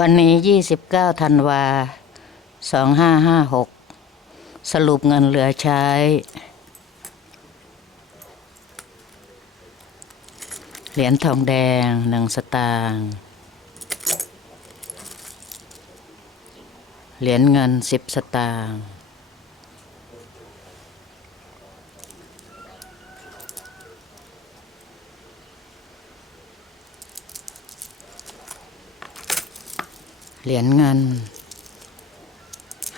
วันนี้ 29 ธันวา 2556 สรุปเงินเหลือใช้ เหรียญทองแดงหนึ่งสตางค์ เหรียญเงินสิบสตางค์ เหรียญเงิน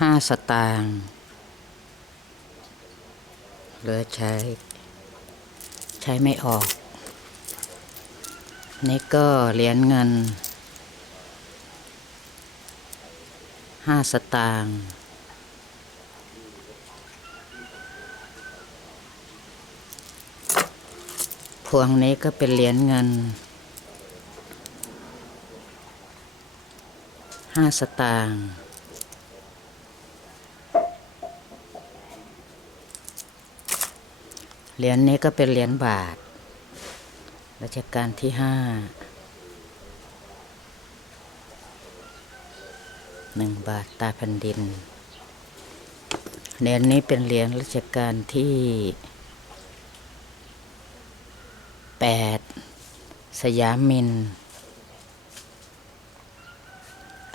ห้าสตางค์เหลือใช้ ใช้ไม่ออก นี่ก็เหรียญเงินห้าสตางค์พวงนี้ก็เป็นเหรียญเงิน ห้าสตางค์เหรียญนี้ก็เป็นเหรียญบาทรัชกาลที่ห้าหนึ่งบาทตาแผ่นดิน เหรียญนี้เป็นเหรียญรัชกาลที่แปดสยามมิน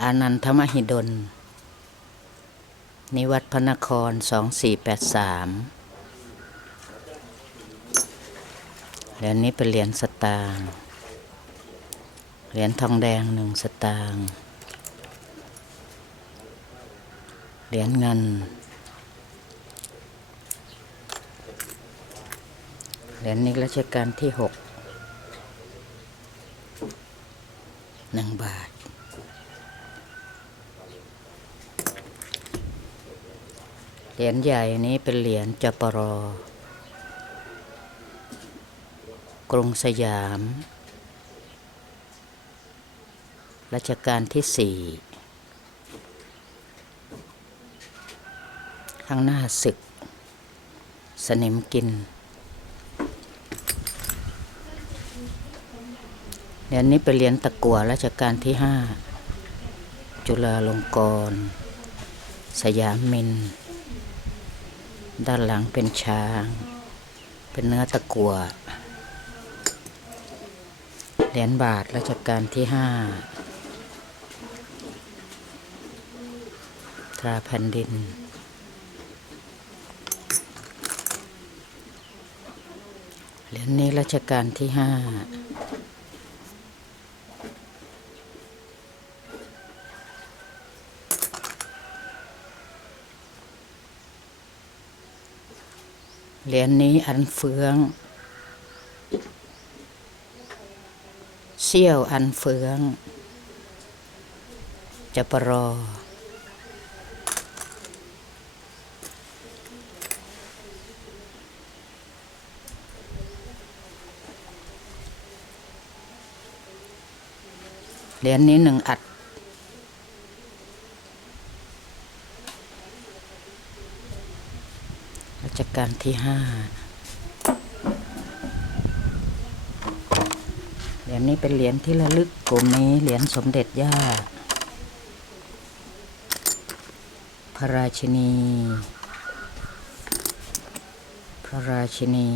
อานันทมหิดล นิวัดพระนครสองสี่แปดสามเหรียญนี้เป็นเหรียญสตางค์ เหรียญทองแดงหนึ่งสตางค์ เหรียญเงิน เหรียญนี้รัชกาลที่หกหนึ่งบาท เห รียญใหญ่นี้เป็นเหรียญจปรกรุงสยาม รัชกาลที่สี่ข้างหน้าศึก สนิมกินเหรียญนี้เป็นเหรียญตะกั่วรัชกาลที่ห้าจุฬาลงกรณ์สยามมิน ด้านหลังเป็นช้าง เป็นเนื้อตะกั่วเหรียญบาทรัชกาลที่ห้าตราแผ่นดิน เหรียญนี้รัชกาลที่ห้า เหรียญนี้อันเฟือง เสี้ยวอันเฟือง จะปรอ เหรียญนี้หนึ่งอัด รัช กาลที่ห้าเหรียญนี้เป็นเหรียญที่ระลึกกลุ่มนี้เหรียญสมเด็จย่า พระราชินี พระราชินี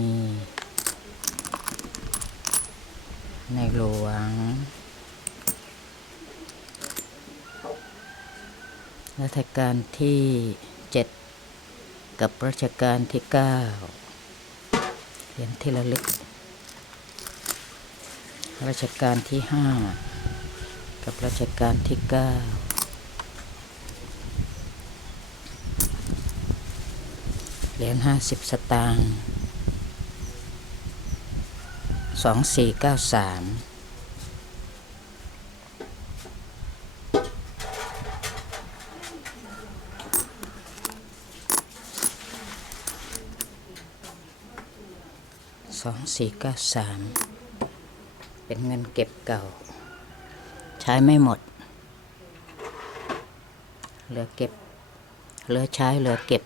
ในหลวง รัชกาลที่เจ็ด กับรัชกาลที่เก้าเหรียญที่ระลึก รัชกาลที่ห้ากับรัชกาลที่เก้าเหรียญห้าสิบสตางค์สองสี่เก้าสาม สองสี่เก้าสามเป็นเงินเก็บเก่า ใช้ไม่หมด เหลือเก็บ เหลือใช้เหลือเก็บ